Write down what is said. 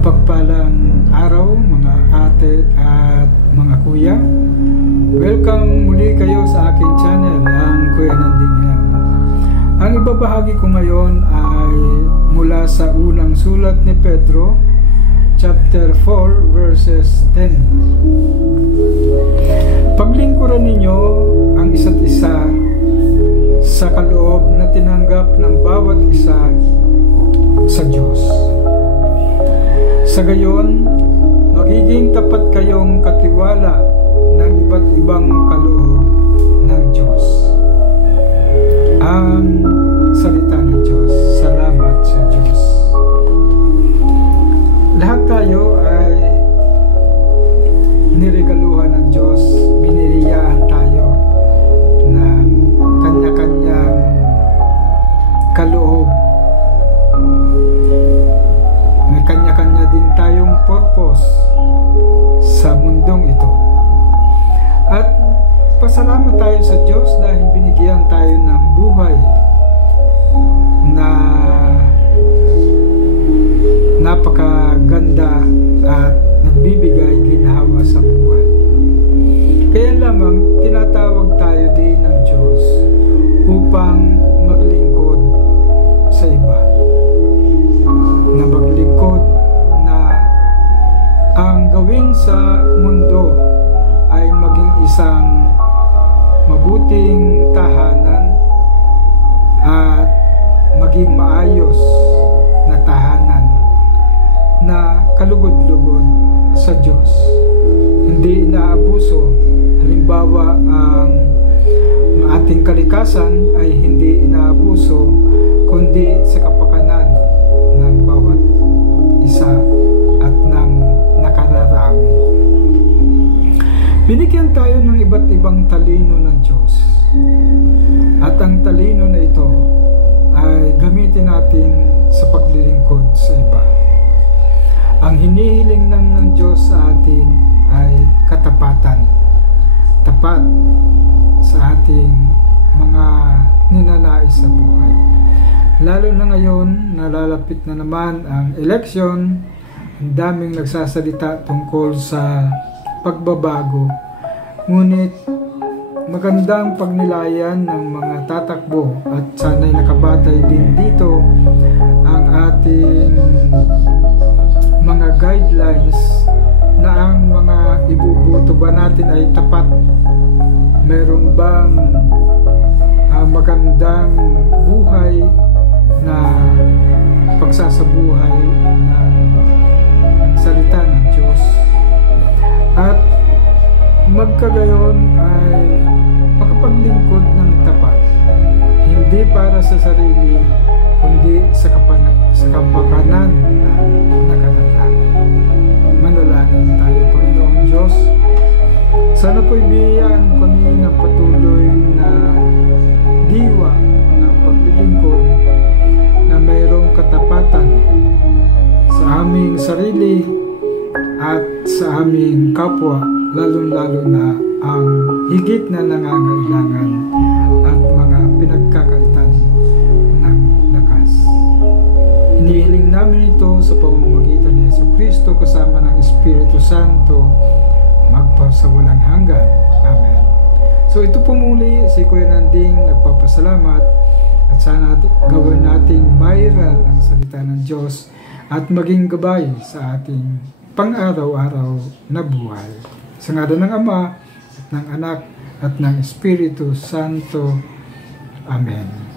Mapagpalang araw mga ate at mga kuya. Welcome muli kayo sa aking channel, ang Kuya Nanding yan. Ang ibabahagi ko ngayon ay mula sa unang sulat ni Pedro, chapter 4 verses 10. Paglingkuran ninyo ang isa't isa sa kaloob na tinanggap ng bawat isa sa Diyos. Sa gayon, magiging tapat kayong katiwala ng iba't ibang kaloob ng Diyos. Ang salita ng Diyos. Salamat sa Diyos. Lahat tayo ay niregaluhan ng Diyos. Biniriyaan tayo ng kanya-kanyang kaloob. May kanya-kanya din tayong purpose sa mundong ito. At pasalamat tayo sa Diyos dahil binigyan tayo ng buhay na napakaganda at nagbibigay ginhawa sa buhay. Kaya lamang tinatawag tayo din ng Diyos upang maglingkod sa iba. Na maglingkod na ang gawin sa mundo ay maging isang mabuting tahanan at maging maayos na tahanan na kalugod-lugod sa Diyos. Hindi inaabuso. Halimbawa, ang ating kalikasan ay hindi inaabuso kundi sa kapakanan ng bawat isa at ng nakararami. Binigyan tayo ng iba't ibang talino ng Diyos. At ang talino na ito ay gamitin natin sa paglilingkod sa iba. Ang hinihiling ng Diyos sa atin ay katapatan. Tapat sa ating mga ninanais sa buhay. Lalo na ngayon, nalalapit na naman ang eleksyon. Ang daming nagsasalita tungkol sa pagbabago. Ngunit magandang pagnilayan ng mga tatakbo at sana'y nakabatay din dito ang ating mga guidelines na ang mga ibubuto ba natin ay tapat. Meron bang magandang buhay na pagsasabuhay ng salita ng Diyos, at magkagayon ay makapaglingkod ng tapat, hindi para sa sarili kundi sa kapakanan ng nakararami. Manalangin tayo. Panginoong Diyos, sana po'y biyayaan kami ng patuloy na diwa ng paglilingkod na mayroong katapatan sa aming sarili at sa aming kapwa, lalong-lalo na ang higit na nangangailangan at mga pinagkakaitan ng lakas. Inihiling namin ito sa pamamagitan ni Jesucristo kasama ng Espiritu Santo magpasawalang hanggan. Amen. So ito po muli si Kuya Nanding nagpapasalamat, at sana gawin nating viral ang salita ng Diyos at maging gabay sa ating pang-araw-araw na buhay. Sa ngalan ng Ama at ng Anak at ng Espiritu Santo. Amen.